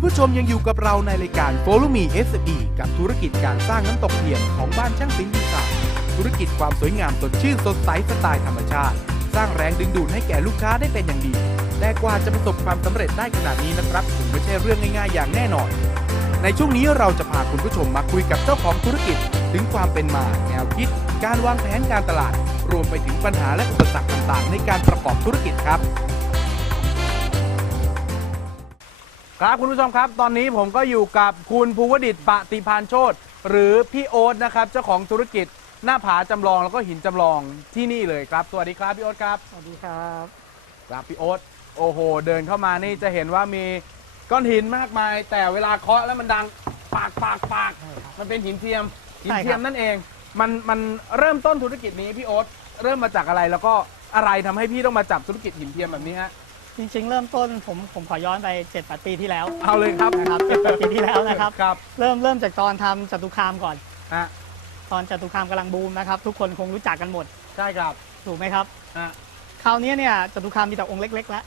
คุณผู้ชมยังอยู่กับเราในรายการ Follow Me SME กับธุรกิจการสร้างน้ำตกเทียมของบ้านช่างศิลป์ดีไซน์ธุรกิจความสวยงามสดชื่นสดใสสไตล์ธรรมชาติ สร้างแรงดึงดูดให้แก่ลูกค้าได้เป็นอย่างดี แต่กว่าจะประสบความสำเร็จได้ขนาดนี้นะครับคงไม่ใช่เรื่องง่ายๆ อย่างแน่นอน ในช่วงนี้เราจะพาคุณผู้ชมมาคุยกับเจ้าของธุรกิจ ถึงความเป็นมาแนวคิด การวางแผนการตลาด รวมไปถึงปัญหาและอุปสรรคต่างๆ ในการประกอบธุรกิจครับ ครับคุณผู้ชมครับ ตอนนี้ผมก็อยู่กับคุณภูวดิตปฏิพานโชตหรือพี่โอ๊ตนะครับ เจ้าของธุรกิจหน้าผาจำลองแล้วก็หินจำลองที่นี่เลยครับ สวัสดีครับพี่โอ๊ตครับ สวัสดีครับ ครับพี่โอ๊ตโอ้โห เดินเข้ามานี่จะเห็นว่ามีก้อนหินมากมาย แต่เวลาเคาะแล้วมันดังปากปากปากใช่ครับมันเป็นหินเทียมหินใช่ครับเทียมนั่นเอง มันมันเริ่มต้นธุรกิจนี้พี่โอ๊ตเริ่มมาจากอะไรแล้วก็อะไรทำให้พี่ต้องมาจับธุรกิจหินเทียมแบบนี้ฮะ จริงๆ เริ่มต้นผมผมขอย้อนไป7จ็ดแปดปีที่แล้วเอาเลยครับนะครับเจ็ดแปดปีที่แล้วนะครับ ครับเริ่มเริ่มจากตอนทำจตุคามก่อน ฮะตอนจตุคามกำลังบูมนะครับ ทุกคนคงรู้จักกันหมด ใช่ครับถูกไหมครับ ฮะคราวนี้เนี่ยจตุคามมีแต่องค์เล็กๆแล้ว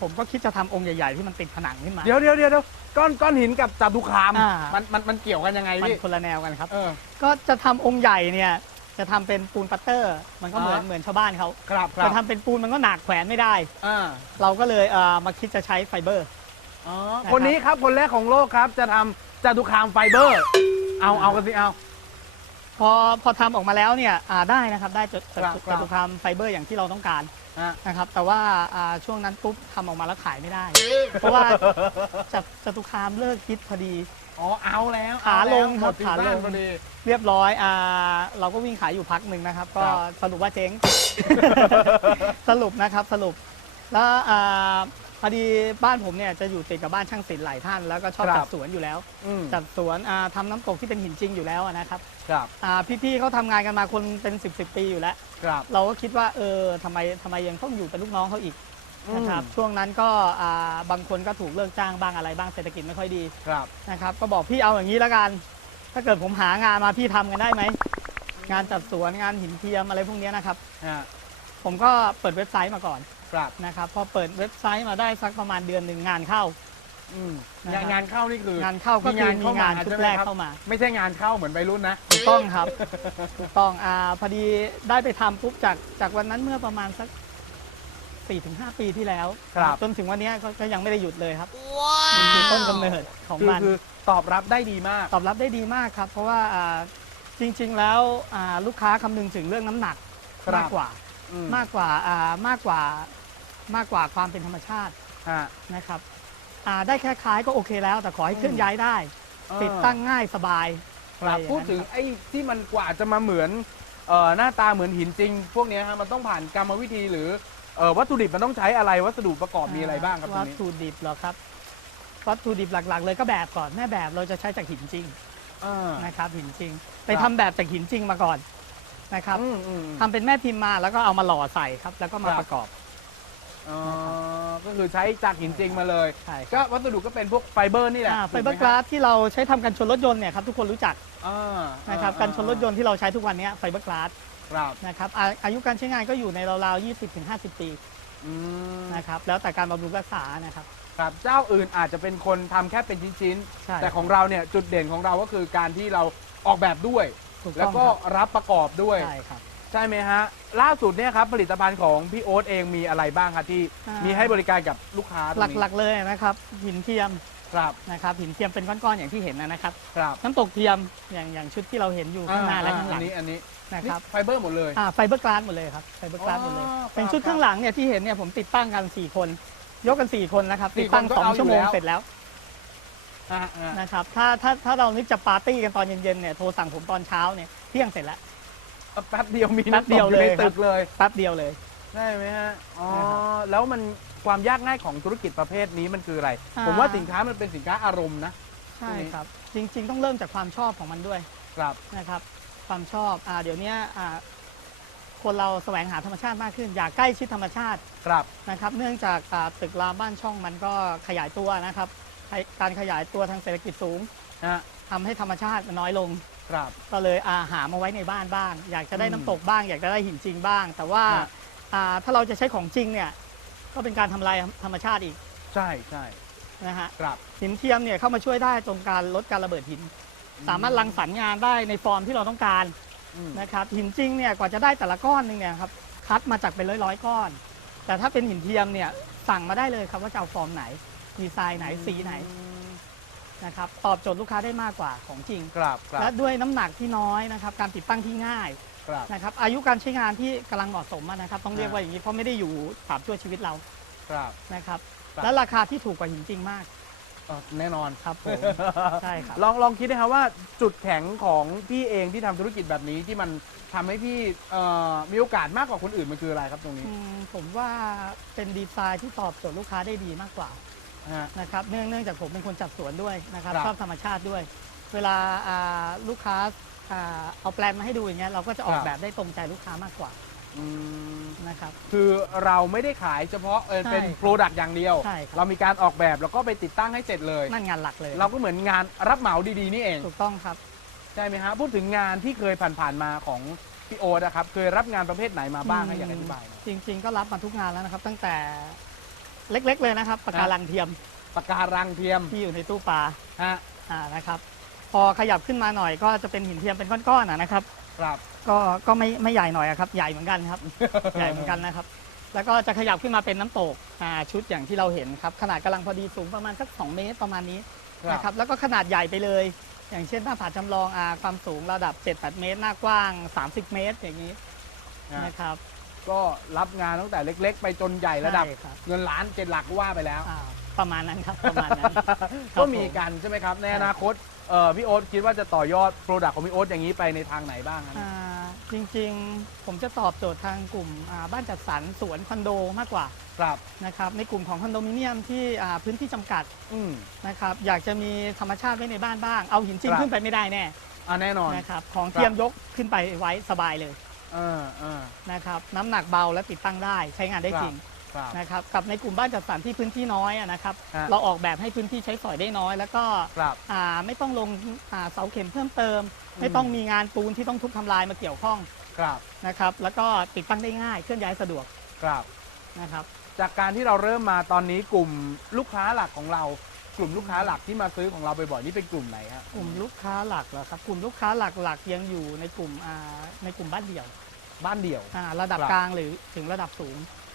ผมก็คิดจะทำองค์ใหญ่ ๆ ที่มันติดผนังขึ้นมา เดี๋ยวเดี๋ยวเดี๋ยวเดี๋ยวก้อนก้อนหินกับจัตุคามอ่ามั มันมันมันเกี่ยวกันยังไงมันพี่คนละแนวกันครับ เออก็จะทำองค์ใหญ่เนี่ย จะทำเป็นปูนปัตเตอร์ มันก็เหมือนอ่า เหมือนชาวบ้านเขาครับครัจะบทำเป็นปูนมันก็หนักแขวนไม่ได้ อ่าเราก็เลยเอ่อมาคิดจะใช้ไฟเบอร์ อ๋อนะครับ คนนี้ครับคนแรกของโลกครับจะทำจตุคามไฟเบอร์ เอาเอากันสิเอา พอพอทำออกมาแล้วเนี่ยอ่าได้นะครับได้จดครับจครับ ตุคามไฟเบอร์อย่างที่เราต้องการฮะนะครับแต่ว่าอ่าช่วงนั้นปุ๊บทำออกมาแล้วขายไม่ได้ เพราะว่าจัจตุคามเลิกคิดพอดี อ๋อเอาแล้วขาลงเอแวหมดซีขาลงซั่นพอดี เรียบร้อยอ่าเราก็วิ่งขายอยู่พักหนึ่งนะครับ ก็ครับสรุปว่าเจ๊ง สรุปนะครับสรุป แล้วอ่าพอดีบ้านผมเนี่ยจะอยู่ติดกับบ้านช่างศิลป์หลายท่าน แล้วก็ชอบจัดสวนอยู่แล้ว อืมจัดสวนอ่าทำน้ำตกที่เป็นหินจริงอยู่แล้วนะครับครับอ่าพี่ๆเขาทำงานกันมาคนเป็น 10บสปีอยู่แล้ว ครับ เราก็คิดว่าเออทำไมทำไมยังต้องอยู่เป็นลูกน้องเขาอีก นะครับอืมช่วงนั้นก็อ่าบางคนก็ถูกเลิกจ้างบ้างอะไรบ้างเศรษฐกิจไม่ค่อยดีครับ นะครับ ก็บอกพี่เอาอย่างนี้แล้วกัน ถ้าเกิดผมหางานมาพี่ทำกันได้ไหมงานจัดสวนงานหินเทียมอะไรพวกเนี้ยนะครับ ฮะ ผมก็เปิดเว็บไซต์มาก่อนครับ นะครับพอเปิดเว็บไซต์มาได้สักประมาณเดือนหนึ่งงานเข้า อืมนะครับ งานเข้านี่คืองานเข้าก็มีคืงาอนมีเข้างานมาชุดใช่ไหมแรกครับเข้ามา ไม่ใช่งานเข้าเหมือนวัยรุ่นนะ ถูกต้องครับ ถูกต้องอ่าพอดีได้ไปทำปุ๊บจากจากวันนั้นเมื่อประมาณสัก 4-5ถึงปีที่แล้วครับ จนถึงวันเนี้ยก็ก็ยังไม่ได้หยุดเลยครับนี่คือต้นกำเนิดของคือมัน คือตอบรับได้ดีมาก ตอบรับได้ดีมากครับ เพราะว่าอ่าจริง ๆ แล้วอ่าลูกค้าคำนึงถึงเรื่องน้ำหนักครับ มากกว่า อืมมากกว่าอ่ามากกว่ามากกว่าความเป็นธรรมชาติฮะ นะครับอ่าได้แค่คล้ายก็โอเคแล้ว แต่ขอให้เคลื่อนย้ายได้ เออ ติดตั้งง่ายสบายครับอะไรอย่าพูดนั้นถึงครับไอ้ที่มันกว่าจะมาเหมือนเอ่อหน้าตาเหมือนหินจริง พวกเนี้ยฮะมันต้องผ่านกรรมวิธีหรือ เอ่อวัตถุดิบมันต้องใช้อะไรวัสดุประกอบมีอะไรบ้างครับตรวังตนี้ถุดิบเหรอครับ วัตถุดิบหลักๆ เลยก็แบบก่อนแม่แบบเราจะใช้จากหินจริงอ่า นะครับหินจริง ไปครับ ทำแบบจากหินจริงมาก่อนนะครับอืมอืม ทำเป็นแม่พิมพ์มาแล้วก็เอามาหล่อใส่ครับ แล้วก็มาครับ ประกอบอ๋อก็คือใช้จากหินจริงมาเลย ใช่ครับก็วัสดุก็เป็นพวกไฟเบอร์นี่แหละอ่าไฟถูเบอร์หกมลาคสที่เราใช้ทำกันชนรถยนต์เนี่ยครับทุกคนรู้จักอ่านะครับกันชนรถยนต์ที่เราใช้ทุกวันเนี้ไฟเบอร์กลาส ครับนะครับอาอายุการใช้งานก็อยู่ในราวๆ20-50 ปีอืมนะครับแล้วแต่การบำรุงรักษานะครับ ครับ เจ้าอื่นอาจจะเป็นคนทำแค่เป็นชิ้นใช่ ๆ แต่ของเราเนี่ยจุดเด่นของเราก็คือการที่เราออกแบบด้วย ถูกแล้วต้องก็ครับรับประกอบด้วย ใช่ครับ ใช่ไหมฮะ ล่าสุดเนี่ยครับ ผลิตภัณฑ์ของพี่โอ๊ตเองมีอะไรบ้างครับที่อ่ามี มีให้บริการกับลูกค้าตรงนี้หลักๆเลยนะครับหินเทียม ครับ นะครับหินเทียมเป็นก้อนๆอย่างที่เห็นนะนะครับครับน้ำตกเทียมอย่างอย่างชุดที่เราเห็นอยู่ข้างหน้าและข้างหลัอังนนี้อันนี้นะนี่ครับไฟเบอร์หมดเลยอ่าไฟเบอร์กลาสหมดเลยครับไฟเบอร์กลาสหมดเลยอ๋อเป็นชุดครับข้างหลังเนี่ยที่เห็นเนี่ยผมติดตั้งกัน 4 คน ยกกัน 4 คนนะครับสี่ติดตั้งคนก็สองเอาอยู่ชั่วโมงแล้วเสร็จแล้วฮะฮะนะครับถ้าถ้าถ้าเรานึกจะปาร์ตี้กันตอนเย็นๆเนี่ยโทรสั่งผมตอนเช้าเนี่ยเที่ยงเสร็จแล้วแป๊บเดียวมีแป๊บเดียวน้ำตกอเลยในครับตึกเลยแป๊บเดียวเลยใช่ไหมฮะอ๋อใช่ครับแล้วมัน ความยากง่ายของธุรกิจประเภทนี้มันคืออะไร อ่า ผมว่าสินค้ามันเป็นสินค้าอารมณ์นะ ใช่ครับ จริง ๆ ต้องเริ่มจากความชอบของมันด้วยครับ นะครับ ความชอบอ่าเดี๋ยวเนี้ยอ่าคนเราแสวงหาธรรมชาติมากขึ้น อยากใกล้ชิดธรรมชาติครับ นะครับ เนื่องจากอ่าตึกรามบ้านช่องมันก็ขยายตัวนะครับให้การขยายตัวทางเศรษฐกิจสูงฮะทำให้ธรรมชาติมันน้อยลง ครับ ก็เลยอาหามาไว้ในบ้านบ้าง อยากจะได้อืมน้ำตกบ้าง อยากจะได้หินจริงบ้าง แต่ว่าฮะ อ่าถ้าเราจะใช้ของจริงเนี่ย ก็เป็นการทำลายธรรมชาติอีกใช่ใช่นะฮะครับหินเทียมเนี่ยเข้ามาช่วยได้ตรงการลดการระเบิดหิน สามารถรังสรรค์งานได้ในฟอร์มที่เราต้องการอืมนะครับหินจริงเนี่ยกว่าจะได้แต่ละก้อนหนึงเนี่ยครับคัดมาจากเป็นร้อยๆก้อน แต่ถ้าเป็นหินเทียมเนี่ยสั่งมาได้เลยครับว่าจะเอาฟอร์มไหนดีไซน์ไหนสีไหนนะครับตอบโจทย์ลูกค้าได้มากกว่าของจริง ครับครับและด้วยน้ำหนักที่น้อยนะครับ การติดตั้งที่ง่าย ครับนะครับอายุการใช้งานที่กำลังเหมาะสมอะนะครับ ต้องเรียกอ่าว่าอย่างนี้เพราะไม่ได้อยู่ถามชั่วชีวิตเราครับ นะครับครับ และราคาที่ถูกกว่าหินจริงมากเอ่อแน่นอน ครับผม ใช่ครับลองลองคิดนะครับว่าจุดแข็งของพี่เองที่ทำธุรกิจแบบนี้ที่มันทำให้พี่เอ่อมีโอกาสมากกว่าคนอื่นมันคืออะไรครับตรงนี้อืมผมว่าเป็นดีไซน์ที่ตอบโจทย์ลูกค้าได้ดีมากกว่า ฮะ นะครับเนื่องเนื่องจากผมเป็นคนจัดสวนด้วยนะครับครับ ชอบธรรมชาติด้วย เวลาอ่าลูกค้า อ่าเอาแปลนมาให้ดูอย่างเงี้ยเราก็จะออกแบบได้ตรงใจลูกค้ามากกว่าอืมนะครับ คือเราไม่ได้ขายเฉพาะเออใช่เป็นโปรดักต์อย่างเดียว ใช่ครับ เรามีการออกแบบแล้วก็ไปติดตั้งให้เสร็จเลย นั่นงานหลักเลยเราก็เหมือนงานรับเหมาดี ๆ นี่เอง ถูกต้องครับ ใช่ไหมฮะ พูดถึงงานที่เคยผ่านๆมาของพี่โอ๊ตนะครับ เคยรับงานประเภทไหนมาบ้างให้อยากอธิบายหน่อย จริง ๆ ก็รับมาทุกงานแล้วนะครับ ตั้งแต่เล็กๆเลยนะครับปากการังเทียมปากการังเทียมที่อยู่ในตู้ปลาฮะอ่านะครับพ อขยับขึ้นมาหน่อย ก็จะเป็นหินเทียมเป็นก้อนๆอะนะครับ ครับ ก็ก็ไม่ไม่ใหญ่หน่อยอะครับ ใหญ่เหมือนกันครับ ใหญ่เหมือนกันนะครับ แล้วก็จะขยับขึ้นมาเป็นน้ำตกอ่าชุดอย่างที่เราเห็นครับ ขนาดกำลังพอดีสูงประมาณสัก 2 เมตรประมาณนี้ครับ นะครับ แล้วก็ขนาดใหญ่ไปเลย อย่างเช่นหน้าผาจำลองอาความสูงระดับ 7-8 เมตร หน้ากว้าง 30 เมตร อย่างนี้ฮะนะครับก็รับงานตั้งแต่เล็ก ๆ ไปจนใหญ่ระดับ ใช่ครับเงินล้านเจ็ดหลักก็ว่าไปแล้ว อ่าประมาณนั้นครับ ประมาณนั้นก็มีกันใช่ไหมครับ ในอนาคต เอ่อพี่โอ๊ตคิดว่าจะต่อยอดโปรดักต์ของพี่โอ๊ตอย่างนี้ไปในทางไหนบ้างครับ อ่าจริงๆ ผมจะตอบโจทย์ทางกลุ่มอ่าบ้านจัดสรรสวนคอนโดมากกว่าครับ นะครับในกลุ่มของคอนโดมิเนียมที่อ่าพื้นที่จำกัดอืม นะครับอยากจะมีธรรมชาติไว้ในบ้านบ้าง เอาหินจริงครับ ขึ้นไปไม่ได้แน่อ่าแน่นอน นะครับของเทียมยกขึ้นไปไว้สบายเลยเออเออ นะครับน้ำหนักเบาและติดตั้งได้ใช้งานได้ครับ จริง ครับนะครับกับในกลุ่มบ้านจัดสรรที่พื้นที่น้อยอะนะครับ ฮะเราออกแบบให้พื้นที่ใช้สอยได้น้อย แล้วก็ครับอ่าไม่ต้องลงอ่าเสาเข็มเพิ่มเติม อืม ไม่ต้องมีงานปูนที่ต้องทุบทำลายมาเกี่ยวข้องครับนะครับ แล้วก็ติดตั้งได้ง่ายเคลื่อนย้ายสะดวกครับ นะครับ จากการที่เราเริ่มมาตอนนี้กลุ่มลูกค้าหลักของเรา กลุ่มลูกค้าหลักที่มาซื้อของเราบ่อยๆนี่เป็นกลุ่มไหนฮะกลุ่มลูกค้าหลักเหรอครับกลุ่มลูกค้าหลักๆยังอยู่ในกลุ่มอ่าในกลุ่มบ้านเดี่ยวบ้านเดี่ยว อ่าระดับครับ กลางหรือถึงระดับสูงฮะ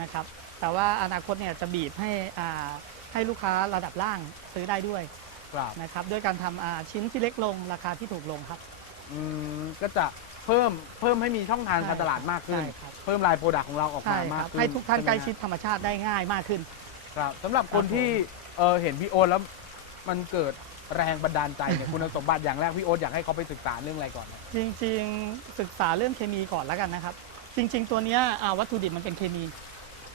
นะครับ แต่ว่าอนาคตเนี่ยจะบีบให้อ่าให้ลูกค้าระดับล่างซื้อได้ด้วยครับนะครับ ด้วยการทำอ่าชิ้นที่เล็กลงราคาที่ถูกลงครับอืมก็จะเพิ่มเพิ่มให้มีช่องทางการตลาดมากขึ้นใช่ครับเพิ่มลายโปรดักต์ของเราออกใช่มาคมารักบขึ้นให้ทุกท่านช่ไหมใกล้ฮะชิดธรรมชาติได้ง่ายมากขึ้น ครับสำหรับคนครับผมที่เออเห็นพี่โอ๊ตแล้วมันเกิดแรงบันดาลใจเนี่ยคุณสมบัติอย่างแรกพี่โอ๊ตอยากให้เขาไปศึกษาเรื่องอะไรก่อนนะจริง ๆ ศึกษาเรื่องเคมีก่อนแล้วกันนะครับ จริง ๆ ตัวเนี้ยอ่าวัตถุดิบมันเป็นเคมี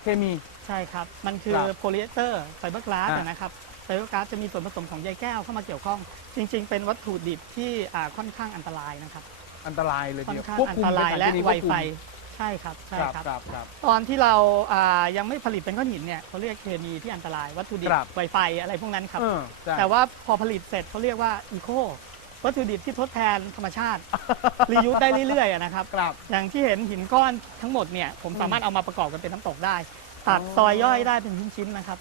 เคมี ใช่ครับ มันคือครับโพลีเอสเตอร์ไฟเบอร์กลาสอะ นะครับไฟเบอร์กลาสจะมีส่วนผสมของใยแก้วเข้ามาเกี่ยวข้อง จริง ๆ เป็นวัตถุดิบที่อ่าค่อนข้างอันตรายนะครับ อันตรายเลยค่อเดีนยวข้างควบอันคุมตรายและในไวสถนที่ควบคุมไฟใช่ครับใช่ครับครับ ครับครับ ตอนที่เราอ่ายังไม่ผลิตเป็นก้อนหินเนี่ยเขาเรียกเคมีที่อันตรายวัตถุดิบครับ ไวไฟอะไรพวกนั้นครับ เออใช่ แต่ว่าพอผลิตเสร็จเขาเรียกว่าอีโค วัตถุดิบที่ทดแทนธรรมชาติ รียูสได้เรื่อยๆอะนะครับครับ อย่างที่เห็นหินก้อนทั้งหมดเนี่ยผมอืมสามารถเอามาประกอบกันเป็นน้ำตกได้ ตัดอ๋อซอยย่อยได้เป็นชิ้นๆนะครับ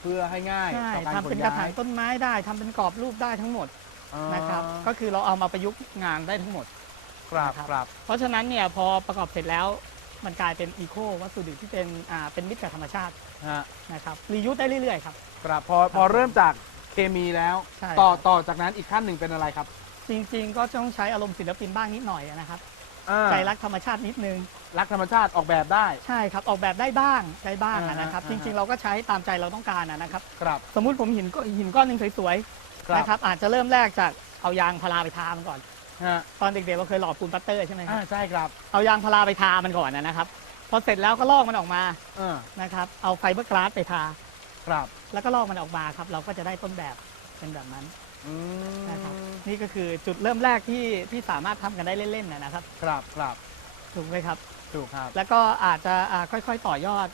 เพื่อให้ง่ายใช่ต่อการทำเป็นขกระย้ถางต้นไม้ได้ทำเป็นกรอบรูปได้ทั้งหมดอ๋อนะครับก็คือเราเอามาประยุกต์งานได้ทั้งหมดครับนะครับครับ เพราะฉะนั้นเนี่ยพอประกอบเสร็จแล้วมันกลายเป็นอีโควัสดุดิบที่เป็นอ่าเป็นมิตรกับธรรมชาติฮะนะครับรียูสได้เรื่อยๆครับ ครับพอพอเริ่มจาก เคมีแล้ว ใช่ต่อครับ ต่อจากนั้นอีกขั้นหนึ่งเป็นอะไรครับจริงๆ ก็ต้องใช้อารมณ์ศิลปินบ้างนิดหน่อยนะครับ อ่าใจรักธรรมชาตินิดนึง รักธรรมชาติออกแบบได้ ใช่ครับ ออกแบบได้บ้างได้บ้างอะอ่าฮะนะครับ อ่าจฮะริงๆ เราก็ใช้ตามใจเราต้องการอะนะครับ ครับ สมมุติผมหินก็หินก้อนหนึ่งสวยคๆรับนะครับ อาจจะเริ่มแรกจากเอายางพาราไปทามันก่อน ฮะตอนเด็กๆ เราเคยหล่อปูนปัตเตอร์ใช่ไหมครัอ่าบใช่ครับเอายางพาราไปทามันก่อนนะครับ พอเสร็จแล้วก็ลอกมันออกมาเออนะครับ เอาไฟเบอร์กลาสไปทา ครับแล้วก็ลอกมันออกมาครับ เราก็จะได้ต้นแบบเป็นแบบนั้นอืมนะครับนี่ก็คือจุดเริ่มแรกที่ที่สามารถทำกันได้เล่นๆนะครับ ครับครับถูกไหมครับ ถูกครับ แล้วก็อาจจะอ่าค่อยๆต่อยอด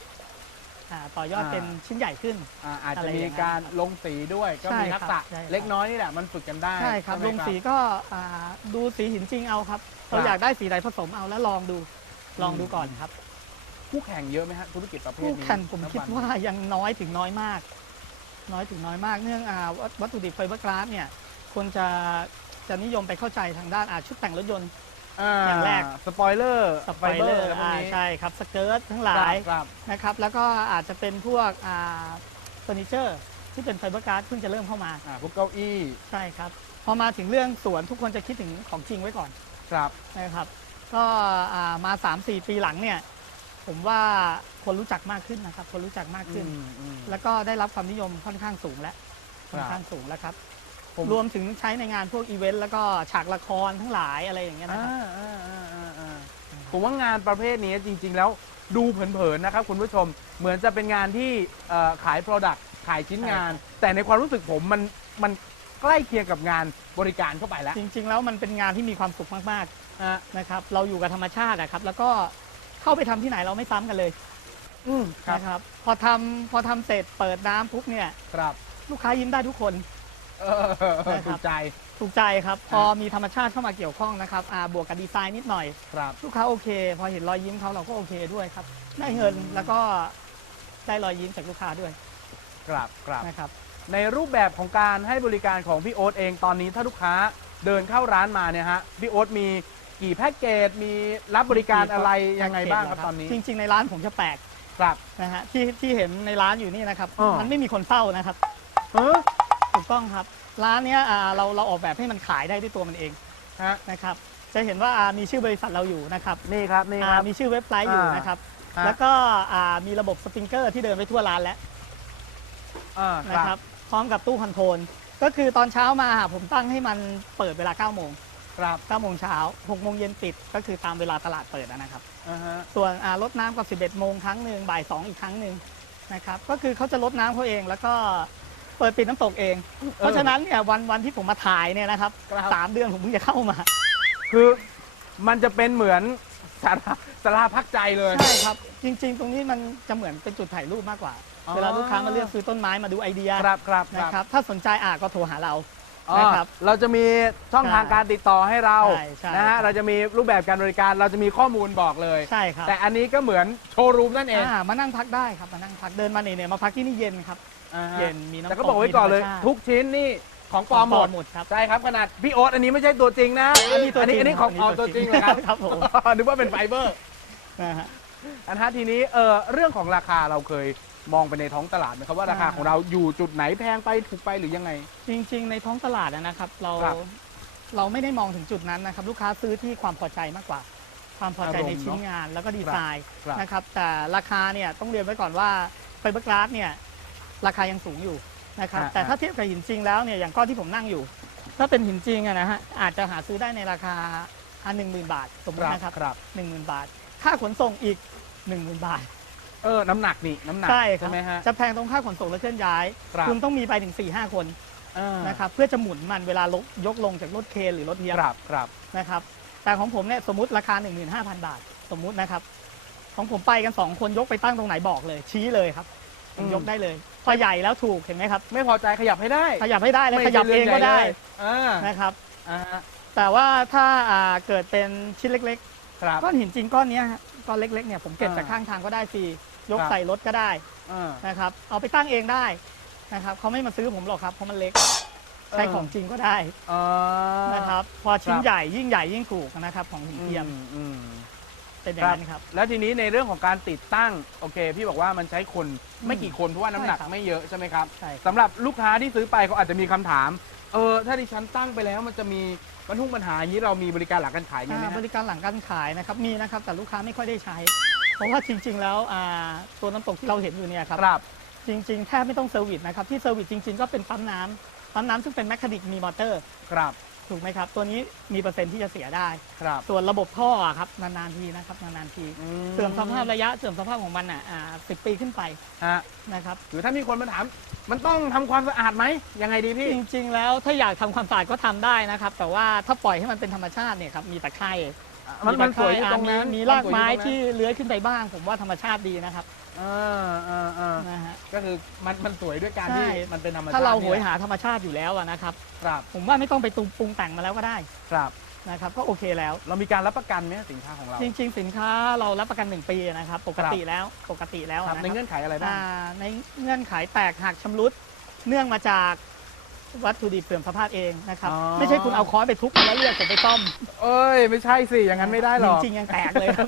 อาต่อยอดอ่า เป็นชิ้นใหญ่ขึ้น อ่าอาจอะจะไรมีอย่างนั้นการครับลงสีด้วยก็ใช่มีทักษะ ครับใช่ครับ เล็กน้อยนี่แหละมันฝึกกันได้ใช่ครับไหมลงสีก็อ่าดูสีหินจริงเอาครับ เราครับอยากได้สีใดผสมเอาแล้วลองดูลองดูอืมก่อนครับ คู่แข่งเยอะไหมฮะธุรกิจประเภทคู่นี้แข่งผมนับคิดนว่ายังน้อยถึงน้อยมาก น้อยถึงน้อยมาก เนื่องอ่าวัตวัตถุดิบไฟเบอร์กลาสเนี่ยคนจะจะนิยมไปเข้าใจทางด้านอาชุดแต่งรถยนต์อย่างแรกสปอยเลอร์สไปเลอร์พวกอ่านี้ใช่ครับสเกิร์ตทั้งหลายครับนะครับ แล้วก็อาจจะเป็นพวกอ่าเฟอร์นิเจอร์ที่เป็นไฟเบอร์กลาสเพิ่งจะเริ่มเข้ามาอ่าพวกเก้าอี้ใช่ครับพอมาถึงเรื่องสวนทุกคนจะคิดถึงของจริงไว้ก่อนครับนะครับ ก็อ่ามา 3-4 ปีหลังเนี่ย ผมว่าคนรู้จักมากขึ้นนะครับ คนรู้จักมากขึ้นอืมอืมแล้วก็ได้รับความนิยมค่อนข้างสูงแล้วครับค่อนข้างสูงแล้วครับผมรวมถึงใช้ในงานพวกอีเวนต์แล้วก็ฉากละครทั้งหลายอะไรอย่างเงี้ยนะครับอ่าอ่าอ่าอ่าอ่าผมว่างานประเภทนี้จริง ๆ แล้วดูเผินๆนะครับ คุณผู้ชมเหมือนจะเป็นงานที่เอ่อขาย Product ขายชิ้นงาน แต่ในความรู้สึกผมมันมันใกล้เคียงกับงานบริการเข้าไปแล้ว จริง ๆ แล้วมันเป็นงานที่มีความสุขมากฮะๆนะครับ เราอยู่กับธรรมชาตินะครับ แล้วก็ เข้าไปทำที่ไหนเราไม่ซ้ำกันเลยอืมครับ นะครับ พอทำพอทำเสร็จเปิดน้ำปุ๊บเนี่ย ครับลูกค้ายิ้มได้ทุกคน เออนะครับถูกใจ ถูกใจครับ พอมีธรรมชาติเข้ามาเกี่ยวข้องนะครับอ่าบวกกับดีไซน์นิดหน่อย ครับ ลูกค้าโอเค พอเห็นรอยยิ้มเขาเราก็โอเคด้วยครับ ได้เงินแล้วก็ได้รอยยิ้มจากลูกค้าด้วยครับครับ นะครับ ในรูปแบบของการให้บริการของพี่โอ๊ตเองตอนนี้ถ้าลูกค้าเดินเข้าร้านมาเนี่ยฮะพี่โอ๊ตมี กี่แพ็กเกจมีรับบริการอะไรยังไงบ้างครับตอนนี้จริง ๆ ในร้านผมจะแปลกครับ นะฮะที่ที่เห็นในร้านอยู่นี่นะครับ อ๋อ มันไม่มีคนเฝ้านะครับ เออถูกต้องครับ ร้านเนี้ยอ่าเราเราออกแบบให้มันขายได้ด้วยตัวมันเองฮะนะครับ จะเห็นว่าอ่ามีชื่อบริษัทเราอยู่นะครับนี่ครับนี่คอ่ารับ มีชื่อเว็บไซต์อยู่อ่านนะครับ ฮะ แล้วก็อ่ามีระบบสปริงเกอร์ที่เดินไปทั่วร้านแล้วอ่านะครับพร้อมกับตู้คอนโทรล ก็คือตอนเช้ามาผมตั้งให้มันเปิดเวลา9โมง ครับ9โมงเช้า6โมงเย็นปิดก็คือตามเวลาตลาดเปิดนะครับ อ่าฮะส่วนอ่ารดน้ำก็11โมงครั้งหนึ่งบ่าย2อีกครั้งหนึ่งนะครับก็คือเขาจะลดน้ำเขาเองแล้วก็เปิดปิดน้ำตกเอง เพราะฉะนั้นเนี่ยวันวันที่ผมมาถ่ายเนี่ยนะครับครับ สามเดือนผมเพิ่งจะเข้ามา คือมันจะเป็นเหมือนสาราสาราพักใจเลย ใช่ครับ จริง ๆ ตรงนี้มันจะเหมือนเป็นจุดถ่ายรูปมากกว่า อ๋อ เวลาลูกค้ามาเลือกซื้อต้นไม้มาดูไอเดียครับครับคนะรับครับถ้าสนใจอะก็โทรหาเราอ๋อ นะครับเราจะมีช่องทางใช่การติดต่อให้เราใช่ใช่นะครัฮะบเราจะมีรูปแบบการบริการเราจะมีข้อมูลบอกเลย ใช่ครับ แต่อันนี้ก็เหมือนโชว์รูมนั่นเองอ่ามานั่งพักได้ครับมานั่งพักเดินมาเหนื่อยๆมาพักที่นี่เย็นครับ อ่าฮะเย็นมีน้ำแต่ก็บอกไว้ก่อนเลย มีธรรมชาติ ทุกชิ้นนี่ของปลอมหมด หมดครับ ใช่ครับขนาดพี่โอ๊ตอันนี้ไม่ใช่ตัวจริงนะอันนี้ตัวจริงอันนี้ของปลอมตัวจริงเหรอครับครับผม นึกว่าเป็นไฟเบอร์ นะฮะอันฮะทีนี้เออเรื่องของราคาเราเคย มองไปในท้องตลาดไหมครับว่าราคาอ่าของเราอยู่จุดไหนแพงไปถูกไปหรือยังไง จริง ๆ ในท้องตลาดนะครับ เราครับเราไม่ได้มองถึงจุดนั้นนะครับ ลูกค้าซื้อที่ความพอใจมากกว่า ความพอใจอารมณ์ในชิ้นเนอะงานแล้วก็ดีไซน์ครับ นะครับ แต่ราคาเนี่ยต้องเรียนไว้ก่อนว่าไฟเบอร์กลาสเนี่ยราคายังสูงอยู่นะครับอ่าแต่ถ้าเทียบกับหินจริงแล้วเนี่ยอย่างก้อนที่ผมนั่งอยู่ ถ้าเป็นหินจริงอะนะฮะอาจจะหาซื้อได้ในราคาอันหนึ่งหมื่นบาทสมมตินะครับ ครับ หนึ่งหมื่นบาท ค่าขนส่งอีกหนึ่งหมื่นบาท เออ น้ำหนักนี่น้ำหนักใช่ครับไหมฮะ จะแพงตรงค่าขนส่งและเคลื่อนย้าย ครับ คุณต้องมีไปถึง4ี่ห้าคนอ่านะครับเพื่อจะหมุนมันเวลายกยกลงจากรถเครนหรือรถเทียบครับครับนะครับแต่ของผมเนี่ยสมมติราคา 15,000 บาท สมมุตินะครับ ของผมไปกัน 2 คนยกไปตั้งตรงไหนบอกเลย ชี้เลยครับอืมยกได้เลยพอใหญ่แล้วถูกเห็นไหมครับ ไม่พอใจขยับให้ได้ขยับให้ได้เลยไม่ขยับใช่เองก็ได้รื่ใหญ่เลยอ่านะครับ อ่าฮะแต่ว่าถ้าอ่าเกิดเป็นชิ้นเล็กครับ ๆก้อนหินจริงก้อนเนี้ยฮะก้อนเล็กๆเนี่ยผมเก็บอ่า จากข้างทางก็ได้ฟรี ยกครับ ใส่รถก็ได้อ่านะครับ เอาไปตั้งเองได้นะครับเขาไม่มาซื้อผมหรอกครับเพราะมันเล็กใช้เออของจริงก็ได้อ่า นะครับ พอชิ้นครับ ใหญ่ยิ่งใหญ่ยิ่งถูกนะครับ ของหินเทียมอืมอืม เป็นอย่างนั้นครับ แล้วทีนี้ในเรื่องของการติดตั้งโอเค พี่บอกว่ามันใช้คนไม่อืมกี่คนเพราะว่าน้ำหนักใช่ครับ ไม่เยอะใช่ไหมครับใช่ครับ สำหรับลูกค้าที่ซื้อไปเขาอาจจะมีคำถาม เออ ถ้าดิฉันตั้งไปแล้วมันจะมีบรรทุกปัญหาอย่างนี้เรามีบริการหลังการขายมีไหมอ่าบฮะริการหลังการขายนะครับมีนะครับแต่ลูกค้าไม่ค่อยได้ใช้ เพราะว่าจริง ๆ แล้วอ่าตัวน้ำตกที่เราเห็นอยู่เนี่ยครับ ครับ จริง ๆ แทบไม่ต้องเซอร์วิสนะครับ ที่เซอร์วิสจริง ๆ ก็เป็นปั๊มน้ำปั๊มน้ำซึ่งเป็นแมคคานิกมีมอเตอร์ ครับ ถูกไหมครับ ตัวนี้มีเปอร์เซ็นต์ที่จะเสียได้ ครับส่วนระบบท่ออะครับนานๆทีนะครับนานๆทีเสื่อมสภาพระยะเสื่อมสภาพของมันอะอ่าสิปีขึ้นไปฮะนะครับ หรือถ้ามีคนมาถาม มันต้องทำความสะอาดไหม ยังไงดีพี่ จริงๆ แล้วถ้าอยากทำความสะอาดก็ทำได้นะครับ แต่ว่าถ้าปล่อยให้มันเป็นธรรมชาติเนี่ยครับมีตะไคร่ มันมันสวยอยู่อ่าตรงนั้นมีมีรากไม้นสวยอยู่ตรงนั้นที่เลื้อยขึ้นไปบ้าง ผมว่าธรรมชาติดีนะครับอ่าอ่าอ่านะฮะ ก็คือมันมันสวยด้วยการที่ใช่ มันเป็นธรรมชาติถ้าเราโหยนี่แหละหาธรรมชาติอยู่แล้วอะนะครับ ครับผมว่าไม่ต้องไปตุงปรุงแต่งมาแล้วก็ได้ครับ นะครับ ก็โอเคแล้ว เรามีการรับประกันไหมสินค้าของเรา จริง ๆ สินค้าเรารับประกัน 1 ปีนะครับ ปกติแล้วปกติแล้วครับ นะในครับเงื่อนไขอะไรบ้าง อ่าในเงื่อนไขแตกหักชำรุด เนื่องมาจาก วัตถุดิบเปลี่ยนสภาพเองนะครับ อ๋อ ไม่ใช่คุณเอาค้อนไปทุบมาแล้วเรียกผมไปซ่อมเอ้ย ไม่ใช่สิ อย่างนั้นไม่ได้หรอกจริงๆยังแตกเลยครับ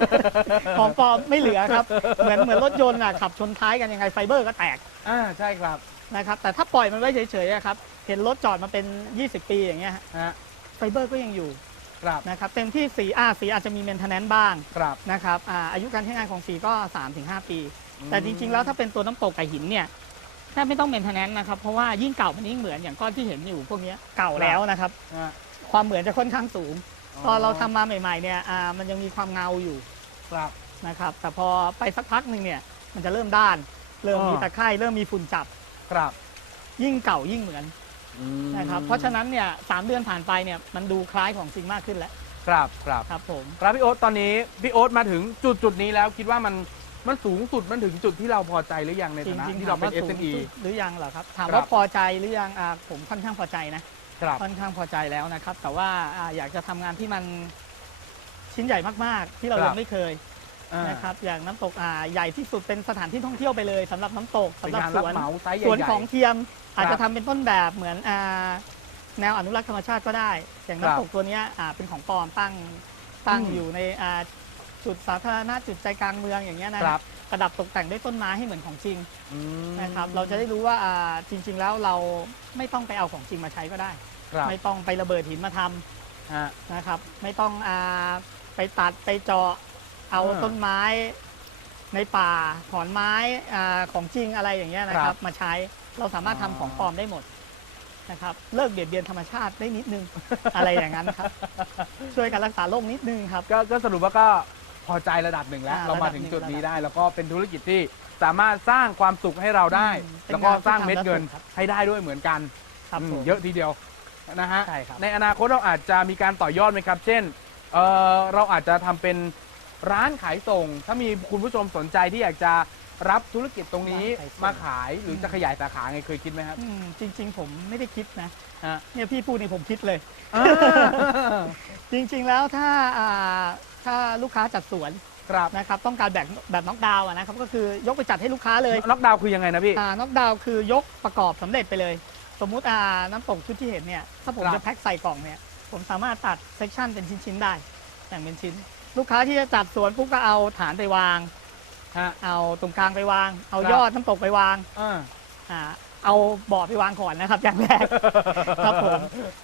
ของปลอมไม่เหลือครับ เหมือนเหมือนรถยนต์อะขับชนท้ายกันยังไงไฟเบอร์ก็แตกอ่าใช่ครับนะครับ แต่ถ้าปล่อยมันไว้เฉยๆอะครับ เห็นรถจอดมาเป็น 20 ปีอย่างเงี้ยฮะฮะไฟเบอร์ก็ยังอยู่ครับนะครับเต็มที่สีอาสีอาจจะมีเมนเทนแนนซ์บ้างครับนะครับอ่าอายุการใช้งานของสีก็ 3-5 ปี แต่จริงๆ แล้วถ้าเป็นตัวน้ำตกกับหินเนี่ย แทบไม่ต้องเมนเทนแนนซ์นะครับ เพราะว่ายิ่งเก่ามันยิ่งเหมือนอย่างก้อนที่เห็นอยู่พวกเนี้ยเก่าแล้วนะครับฮะความเหมือนจะค่อนข้างสูง ตอนเราทำมาใหม่ๆเนี่ยอ่ามันยังมีความเงาอยู่ครับ นะครับ แต่พอไปสักพักหนึ่งเนี่ยมันจะเริ่มด้าน เริ่มมีอ๋อ ตะไคร่เริ่มมีฝุ่นจับ ครับยิ่งเก่ายิ่งเหมือนอืมนะครับ เพราะฉะนั้นเนี่ยสามเดือนผ่านไปเนี่ยมันดูคล้ายของจริงมากขึ้นแล้วครับครับ ครับผม ครับพี่โอ๊ตตอนนี้พี่โอ๊ตมาถึงจุดจุดนี้แล้วคิดว่ามัน มันสูงสุดมันถึงจุดที่เราพอใจหรือยังในจฐานะริงๆที่ถาเรามเป็นว่าสูง SME สุดหรือยังเหรอครับถามครับว่าพอใจหรือยังอ่าผมค่อนข้างพอใจนะ ครับ ค่อนข้างพอใจแล้วนะครับ แต่ว่าอ่าอยากจะทำงานที่มันชิ้นใหญ่มากๆ ที่เราครับ ยังไม่เคยอ่านะครับ อย่างน้ำตกอ่าใหญ่ที่สุดเป็นสถานที่ท่องเที่ยวไปเลยสำหรับน้ำตกเป็นสำหรับงานสรับวน เหมาไซส์ใหสวนญ่ของเทียมอาจครัจะบทำเป็นต้นแบบเหมือนอ่าแนวอนุรักษ์ธรรมชาติก็ได้ อย่างครับน้ำตกตัวเนี้ยอ่าเป็นของปลอมตั้งตั้งอืมอยู่ในอ่า จุดสาธารณะจุดใจกลางเมืองอย่างเงี้ยนะๆครับประดับตกแต่งด้วยต้นไม้ให้เหมือนของจริงอืมนะครับเราจะได้รู้ว่าอ่าจริง ๆ แล้วเราไม่ต้องไปเอาของจริงมาใช้ก็ได้ ครับไม่ต้องไประเบิดหินมาทำฮะ นะครับไม่ต้องอาไปตัดไปเจาะเอาอ่าต้นไม้ในป่าถอนไม้อาของจริงอะไรอย่างเงี้ยนะคครัรับบมาใช้เราสามารถทำอ๋อของปลอมได้หมดนะครับเลิกเบียดเบียนธรรมชาติได้นิดนึง อะไรอย่างนั้นครับช่วยกันรักษาโลกนิดนึงครับ ก็ก็สรุปว่าก็ พอใจระดับหนึ่งแล้ว อ่าเรามาระดับถึงหนึ่งจุดนี้ระดับได้ แล้วก็เป็นธุรกิจที่สามารถสร้างความสุขให้เราได้ อืมเป็นแล้วก็งานที่สร้างทำเม็ดแล้วเงินสุขครับ ให้ได้ด้วยเหมือนกันครับอืมผม เยอะทีเดียวนะฮะใช่ครับ ในอนาคตเราอาจจะมีการต่อยอดไหมครับ เช่นเอ่อเราอาจจะทำเป็นร้านขายส่ง ถ้ามีคุณผู้ชมสนใจที่อยากจะ รับธุรกิจตรงนี้ร้านขายส่งมาขายหรือจะขยายสาขาไงเคยคิดไหมครับอืมจริง ๆ ผมไม่ได้คิดนะฮะเนี่ยพี่พูดนี่ผมคิดเลย อ่าจริง ๆ แล้วถ้าอ่าถ้าลูกค้าจัดสวนครับนะครับต้องการแบบแบบน็อกดาวน์อะนะครับก็คือยกไปจัดให้ลูกค้าเลยล็อกดาวน์คือยังไงนะพี่ อ่าน็อกดาวน์คือยกประกอบสำเร็จไปเลย สมมุติอ่าน้ำตกชุดที่เห็นเนี่ยถ้าผมครับ จะแพ็คใส่กล่องเนี่ยผมสามารถตัดเซกชันเป็นชิ้นๆได้แบ่งเป็นชิ้น ลูกค้าที่จะจัดสวนปุ๊บก็เอาฐานไปวาง ฮะ เอาตรงกลางไปวาง เอาครับ ยอดน้ำตกไปวางอ่า อ่าเอาบ่อไปวางก่อนนะครับอย่างแรก ครับผม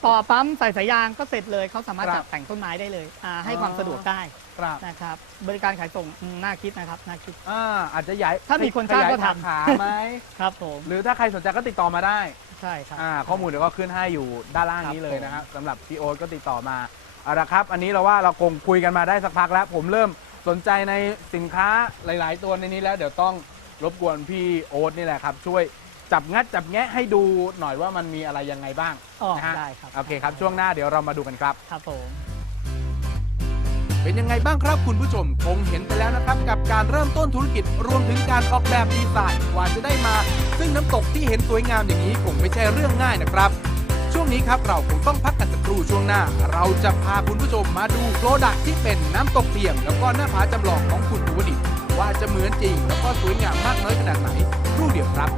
ต่อปั๊มใส่สายยางก็เสร็จเลยเขาสามารถครับจัดแต่งต้นไม้ได้เลยอ่าให้ความสะดวกได้ครับนะครับ บริการขายส่งอืมน่าคิดนะครับน่าคิด อ่าอาจจะย้ายถ้ามีคนจ้างก็ทำขยยสขาไหมครับผมหรือถ้าใครสนใจก็ติดต่อมาได้ ใช่ครับ อ่าข้อมูลเดี๋ยวก็ขึ้นให้อยู่ด้านล่างนี้เลยนะครับสำหรับพี่โอ๊ตก็ติดต่อมาเอาละครับ อันนี้เราว่าเราคงคุยกันมาได้สักพักแล้ว ผมเริ่ม สนใจในสินค้าหลาย ๆ ตัวในนี้แล้วเดี๋ยวต้องรบกวนพี่โอ๊ตนี่แหละครับ ช่วยจับงัดจับแงะให้ดูหน่อยว่ามันมีอะไรยังไงบ้างอ๋อนะฮะได้ครับ โอเคครับ ช่วงหน้าเดี๋ยวเรามาดูกันครับ ครับผม เป็นยังไงบ้างครับคุณผู้ชม คงเห็นไปแล้วนะครับ กับการเริ่มต้นธุรกิจรวมถึงการออกแบบดีไซน์กว่าจะได้มา ซึ่งน้ำตกที่เห็นสวยงามอย่างนี้คงไม่ใช่เรื่องง่ายนะครับช่ วงนี้ครับเราคงต้องพักกันสักครู่ช่วงหน้า เราจะพาคุณผู้ชมมาดูโปรดักที่เป็นน้ำตกเทียม แล้วก็หน้าผาจำลองของคุณภูวดิตว่าจะเหมือนจริง แล้วก็สวยงามมากน้อยขนาดไหนครู่เดียวครับ